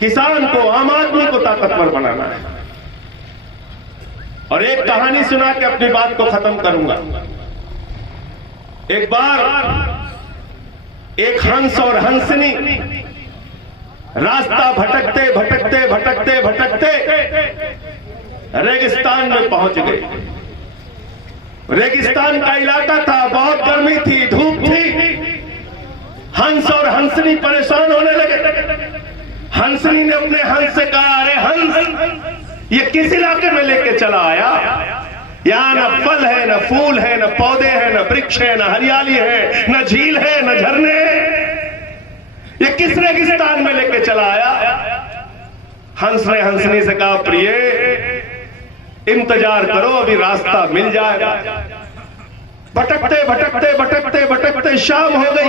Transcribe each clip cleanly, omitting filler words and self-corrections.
किसान को, आम आदमी को ताकतवर बनाना है। और एक कहानी सुना के अपनी बात को खत्म करूंगा। एक बार एक हंस और हंसनी रास्ता भटकते भटकते भटकते भटकते रेगिस्तान में पहुंच गए। रेगिस्तान का इलाका था, बहुत गर्मी थी, धूप थी। हंस और हंसनी परेशान होने लगे। हंसनी ने अपने हंस से कहा, अरे हंस, ये किस इलाके में लेके चला आया? यहाँ न फल है, न फूल है, न पौधे हैं, न वृक्ष है, न हरियाली है, न झील है, न झरने हैं। ये किस रेगिस्तान में लेके चला आया? हंस ने हंसनी से कहा, प्रिय, इंतजार करो, अभी रास्ता मिल जाएगा। भटकते भटकते भटकते भटकते शाम हो गई।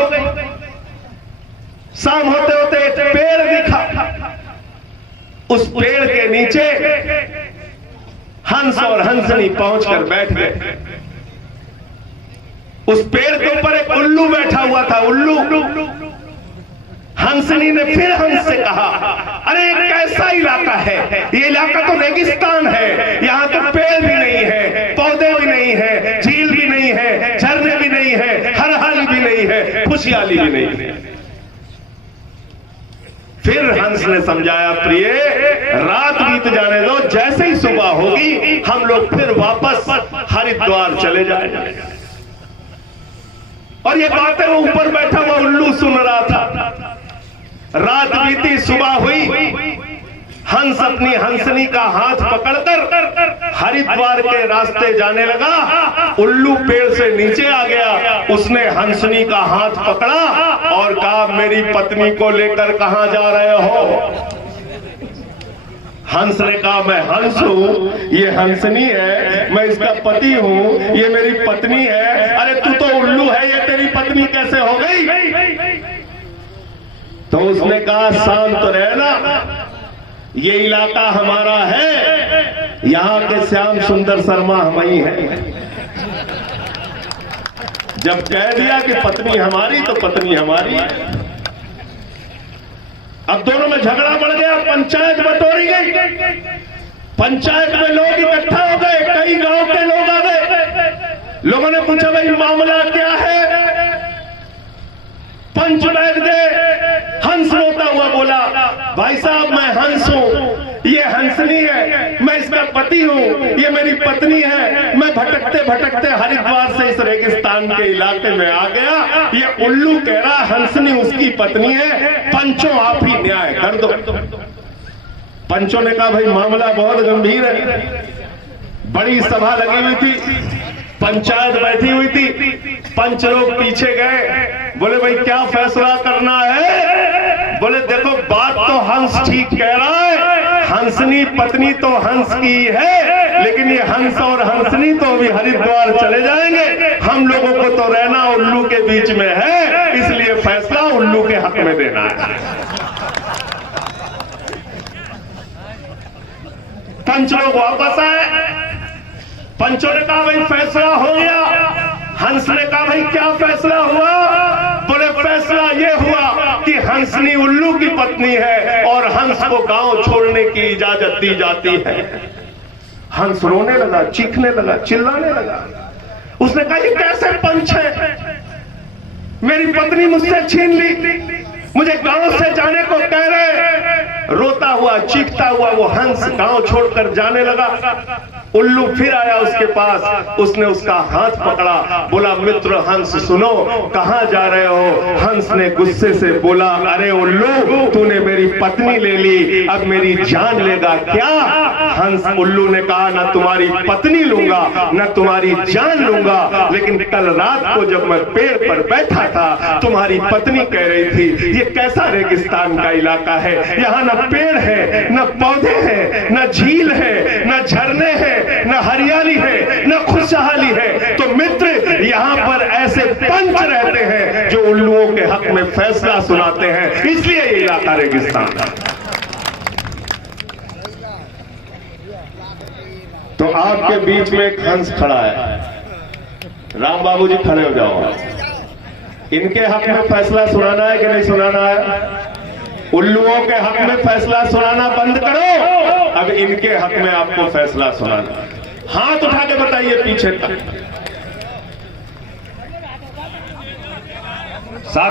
शाम होते होते एक पेड़ दिखा। उस पेड़ के नीचे हंस और हंसनी पहुंचकर बैठ गए। उस पेड़ के ऊपर एक उल्लू बैठा हुआ था। उल्लू, हंसनी ने फिर हंस से कहा, अरे कैसा इलाका है? ये इलाका तो रेगिस्तान है, यहाँ तो पेड़ भी नहीं है, पौधे भी नहीं है, झील भी नहीं है, झरने भी नहीं है, हरियाली भी नहीं है, खुशहाली भी नहीं है। फिर हंस ने समझाया, प्रिय, रात बीत जाने दो, जैसे ही सुबह होगी हम लोग फिर वापस हरिद्वार चले जाएंगे। और ये बातें वो ऊपर बैठा हुआ उल्लू सुन रहा था। रात बीती, सुबह हुई। हंस अपनी हंसनी का हाथ पकड़कर हरिद्वार के रास्ते जाने लगा। उल्लू पेड़ से नीचे आ गया। उसने हंसनी का हाथ पकड़ा और कहा, मेरी पत्नी को लेकर कहां जा रहे हो? हंस ने कहा, मैं हंस हूं, ये हंसनी है, मैं इसका पति हूं, ये मेरी पत्नी है। अरे तू तो उल्लू है, ये तेरी पत्नी कैसे हो गई? तो उसने कहा, शांत रहना, ये इलाका हमारा है, यहाँ के श्याम सुंदर शर्मा हम ही हैं। जब कह दिया कि पत्नी हमारी तो पत्नी हमारी है। अब दोनों में झगड़ा बढ़ गया, पंचायत बटोरी गई। पंचायत में लोग इकट्ठा हो गए, कई गांव के लोग आ गए। लोगों ने पूछा, भाई मामला क्या है? पंच बैठ गए। हंस रोता हुआ बोला, भाई साहब, मैं हंस हूं, ये हंसनी है, मैं इसका पति हूं, ये मेरी पत्नी है। मैं भटकते भटकते हरिद्वार से इस रेगिस्तान के इलाके में आ गया। ये उल्लू कह रहा हंसनी उसकी पत्नी है, पंचों आप ही न्याय कर दो। पंचों ने कहा, भाई मामला बहुत गंभीर है। बड़ी सभा लगी हुई थी, पंचायत बैठी हुई थी। पंच लोग पीछे गए, बोले, भाई क्या फैसला करना है? बोले, देखो, बात तो हंस ठीक कह रहा है, हंसनी पत्नी तो हंस की है, लेकिन ये हंस और हंसनी तो अभी हरिद्वार चले जाएंगे। हम लोगों को तो रहना उल्लू के बीच में है, इसलिए फैसला उल्लू के हक में देना है। पंच लोग वापस आए। पंचों ने कहा, भाई फैसला हो गया। हंस ने कहा, भाई क्या फैसला हुआ? बोले, फैसला ये हुआ कि हंसनी उल्लू की पत्नी है और हंस को गांव छोड़ने की इजाजत दी जाती है। हंस रोने लगा, चीखने लगा, चिल्लाने लगा। उसने कहा, ये कैसे पंच है? मेरी पत्नी मुझसे छीन ली, मुझे गांव से जाने को कह रहे। रोता हुआ, चीखता हुआ वो हंस गांव छोड़कर जाने लगा। उल्लू फिर आया उसके पास। उसने उसका हाथ पकड़ा, बोला, मित्र हंस सुनो, कहां जा रहे हो? हंस ने गुस्से से बोला, अरे उल्लू, तूने मेरी पत्नी ले ली, अब मेरी जान लेगा क्या? हंस उल्लू ने कहा, न तुम्हारी पत्नी लूंगा, न तुम्हारी जान लूंगा, लेकिन कल रात को जब मैं पेड़ पर बैठा था, तुम्हारी पत्नी कह रही थी, ये कैसा रेगिस्तान का इलाका है, यहाँ न पेड़ है, न पौधे हैं, न झील है, न झरने हैं, न हरियाली है, न खुशहाली है। तो मित्र, यहाँ पर ऐसे पंच रहते हैं जो उल्लुओं के हक में फैसला सुनाते हैं, इसलिए ये इलाका रेगिस्तान है। तो आपके बीच में एक हंस खड़ा है। राम बाबू जी खड़े हो जाओ। इनके हक में फैसला सुनाना है कि नहीं सुनाना है? उल्लुओं के हक में फैसला सुनाना बंद करो, अब इनके हक में आपको फैसला सुनाना। हाथ उठा के बताइए पीछे तक।